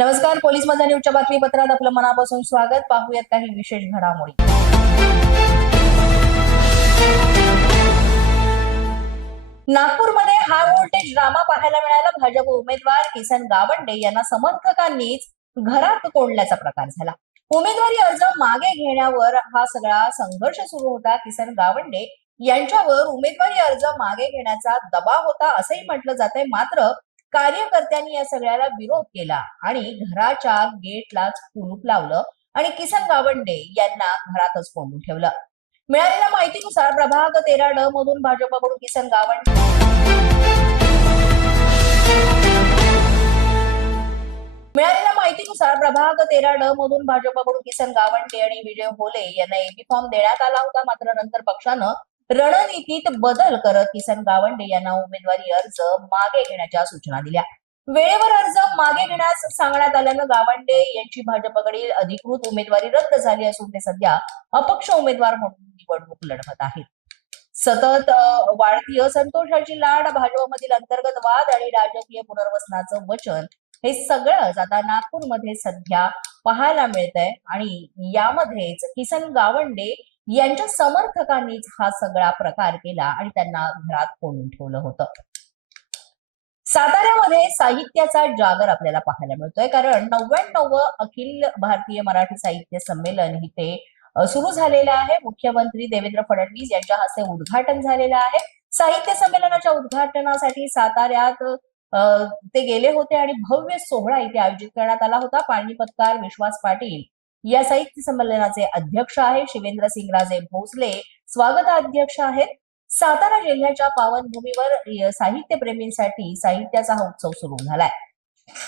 नमस्कार पोलीस माझा न्यूजच्या बातमीपत्रात आपलं मनापासून स्वागत. पाहूयात काही विशेष घडामोडी. नागपूरमध्ये हाय व्होल्टेज ड्रामा पाहायला मिळाला. भाजप उमेदवार किसन गावंडे यांना समर्थकांनीच घरात कोंडल्याचा प्रकार झाला. उमेदवारी अर्ज मागे घेण्यावर हा सगळा संघर्ष सुरू होता. किसन गावंडे यांच्यावर उमेदवारी अर्ज मागे घेण्याचा दबाव होता असंही म्हटलं जातंय. मात्र कार्यकर्त्यांनी या सगळ्याला विरोध केला आणि घराच्या गेटलाच कुलूप लावलं आणि किसन गावंडे यांना घरातच कोंडून ठेवलं. मिळालेल्या माहितीनुसार प्रभाग तेरा ड मधून भाजपकडून किसन गावंडे मिळालेल्या माहितीनुसार प्रभाग तेरा ड मधून भाजपकडून किसन गावंडे आणि विजय होले यांना एबी फॉर्म देण्यात आला होता. मात्र नंतर पक्षानं रणनीतीत बदल करत किसन गावंडे यांना उमेदवारी अर्ज मागे घेण्याच्या सूचना दिल्या. वेळेवर अर्ज मागे घेण्यास सांगण्यात आल्यानं गावंडे यांची भाजपकडील अधिकृत उमेदवारी रद्द झाली असून ते सध्या अपक्ष उमेदवार म्हणून निवडणूक लढवत आहेत. सतत वाढती असंतोषाची लाड भाजपमधील अंतर्गत वाद आणि राजकीय पुनर्वसनाचं वचन हे सगळंच आता नागपूरमध्ये सध्या पाहायला मिळतंय आणि यामध्येच किसन गावंडे यांच्या समर्थकांनीच हा सगळा प्रकार केला आणि त्यांना घरात कोंडून ठेवलं होतं. साताऱ्यामध्ये साहित्याचा जागर आपल्याला पाहायला मिळतोय. कारण नव्याण्णव अखिल भारतीय मराठी साहित्य संमेलन ही ते सुरू झालेलं आहे. मुख्यमंत्री देवेंद्र फडणवीस यांच्या हस्ते उद्घाटन झालेलं आहे. साहित्य संमेलनाच्या उद्घाटनासाठी साताऱ्यात ते गेले होते आणि भव्य सोहळा इथे आयोजित करण्यात आला होता. पाणी पत्कार विश्वास पाटील या साहित्य संमेलनाचे अध्यक्ष आहे शिवेंद्रसिंगराजे भोसले. स्वागताध्यक्ष आहेत. सातारा जिल्ह्याच्या पावनभूमीवर साहित्यप्रेमींसाठी साहित्याचा हा उत्सव सुरू झालाय.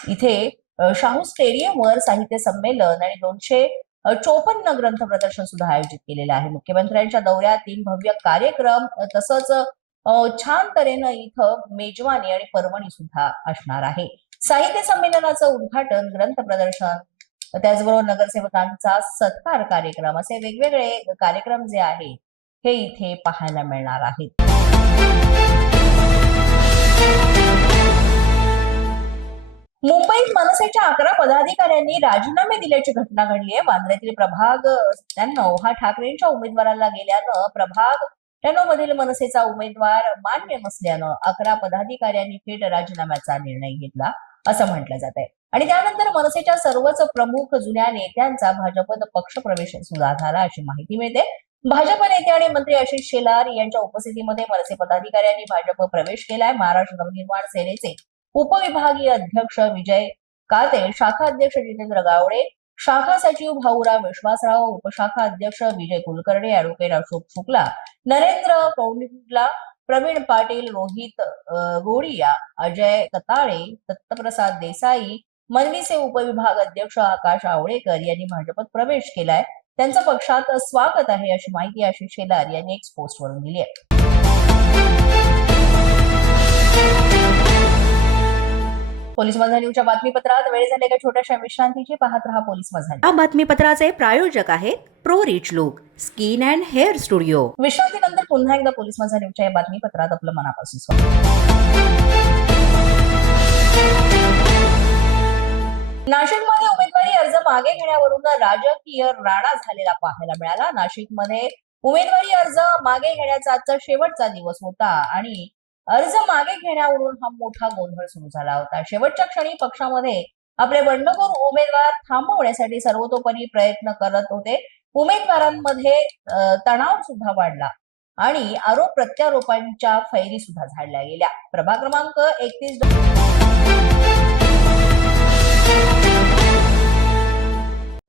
इथे शाहू स्टेडियमवर साहित्य संमेलन आणि दोनशे चोपन्न ग्रंथ प्रदर्शन सुद्धा आयोजित केलेलं आहे. मुख्यमंत्र्यांच्या दौऱ्यात तीन भव्य कार्यक्रम तसंच छान तऱ्हेनं इथं मेजवानी आणि पर्वणी सुद्धा असणार आहे. साहित्य संमेलनाचं उद्घाटन ग्रंथ प्रदर्शन त्याचबरोबर नगरसेवकांचा सत्कार कार्यक्रम असे वेगवेगळे कार्यक्रम जे आहेत हे इथे पाहायला मिळणार आहेत. मुंबईत मनसेच्या अकरा पदाधिकाऱ्यांनी राजीनामे दिल्याची घटना घडली आहे वांद्र्यातील प्रभाग त्र्याण्णव हा ठाकरेंच्या उमेदवाराला गेल्यानं प्रभाग त्र्याण्णव मधील मनसेचा उमेदवार मान्य नसल्यानं अकरा पदाधिकाऱ्यांनी थेट राजीनाम्याचा निर्णय घेतला असं म्हटलं जात आहे आणि त्यानंतर मनसेच्या सर्वच प्रमुख जुन्या नेत्यांचा भाजपत पक्षप्रवेश सुद्धा झाला अशी माहिती मिळते. भाजप नेते आणि मंत्री आशिष शेलार यांच्या उपस्थितीमध्ये मनसे पदाधिकाऱ्यांनी भाजप प्रवेश केलाय. महाराष्ट्र नवनिर्माण सेनेचे उपविभागीय अध्यक्ष विजय काते शाखा अध्यक्ष जितेंद्र गावडे शाखा सचिव भाऊराव विश्वासराव उपशाखा अध्यक्ष विजय कुलकर्णी अॅडव्होकेट अशोक शुक्ला नरेंद्र कौंडला प्रवीण पाटील रोहित गोडिया अजय कताळे दत्तप्रसाद देसाई मनवीचे उपविभाग अध्यक्ष आकाश आवळेकर यांनी भाजपत प्रवेश केलाय. त्यांचं पक्षात स्वागत आहे अशी माहिती आशिष शेलार यांनी एक पोस्टवरून दिली आहे. पोलीस माझा न्यूजच्या बातमीपत्रात वेळ झाले एका छोट्याशा विश्रांतीची? पाहत रहा पोलीस माझा या बातमीपत्राचे प्रायोजक आहेत pro rich look skin and hair studio. विश्रांतीनंतर पुन्हा एकदा पोलीस माझा न्यूजच्या या बातमीपत्रात आपलं मनापासून स्वागत. नाशिकमध्ये उमेदवारी अर्ज मागे घेण्यावरून राजकीय राडा झालेला पाहायला मिळाला. नाशिकमध्ये उमेदवारी अर्ज मागे घेण्याचा आजचा शेवटचा दिवस होता आणि अर्ज मागे घेण्यावरून हा मोठा गोंधळ सुरू झाला होता. शेवटच्या क्षणी पक्षामध्ये आपले बंडखोर उमेदवार थांबवण्यासाठी सर्वतोपरी प्रयत्न करत होते. उमेदवारांमध्ये तणाव सुद्धा वाढला आणि आरोप प्रत्यारोपांच्या फैरी सुद्धा झाडल्या गेल्या. प्रभाग क्रमांक एकतीस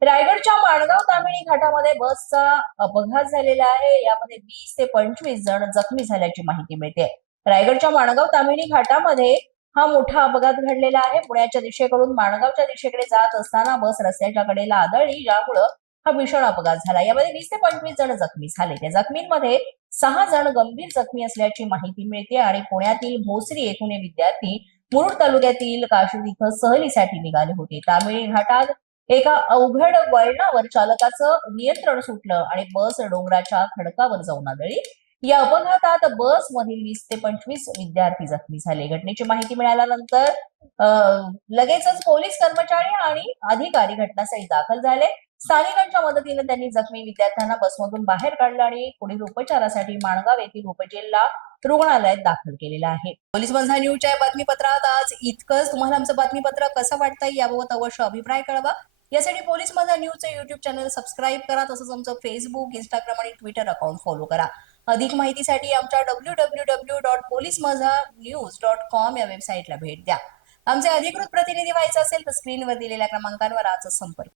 रायगडच्या माणगाव तामिणी घाटामध्ये बसचा अपघात झालेला आहे. यामध्ये वीस ते पंचवीस जण जखमी झाल्याची माहिती मिळते. रायगडच्या माणगाव तामिणी घाटामध्ये हा मोठा अपघात घडलेला आहे. पुण्याच्या दिशेकडून माणगावच्या दिशेकडे जात असताना बस रस्त्याच्या कडेला आदळली ज्यामुळं हा भीषण अपघात झाला. यामध्ये वीस ते पंचवीस जण जखमी झाले. त्या जखमींमध्ये सहा जण गंभीर जखमी असल्याची माहिती मिळते आणि पुण्यातील भोसरी येथून विद्यार्थी मुरुड तालुक्यातील काशीद इथं सहलीसाठी निघाले होते. तामिळी घाटात एका अवघड वळणावर चालकाचं नियंत्रण सुटलं आणि बस डोंगराच्या खडकावर जाऊन आदळली. या अपघातात बस मधील वीस ते पंचवीस विद्यार्थी जखमी झाले. घटनेची माहिती मिळाल्यानंतर लगेचच पोलीस कर्मचारी आणि अधिकारी घटनास्थळी दाखल झाले. स्थानिकांच्या मदतीने त्यांनी जखमी विद्यार्थ्यांना बसमधून बाहेर काढलं आणि पुढील उपचारासाठी माणगाव येथील उपजिल्हा रुग्णालयात दाखल केलेला आहे. पोलीस बंधा न्यूजच्या या बातमीपत्रात आज इतकंच. तुम्हाला आमचं बातमीपत्र कसं वाटतंय याबाबत अवश्य अभिप्राय कळवा. यासाठी पोलीस माझा न्यूजचं युट्यूब चॅनल सबस्क्राईब करा तसंच आमचं फेसबुक इंस्टाग्राम आणि ट्विटर अकाउंट फॉलो करा. अधिक माहितीसाठी आमच्या W W W dot police Majha news dot com या वेबसाईटला भेट द्या. आमचे अधिकृत प्रतिनिधी व्हायचं असेल तर स्क्रीनवर दिलेल्या क्रमांकांवर आजच संपर्क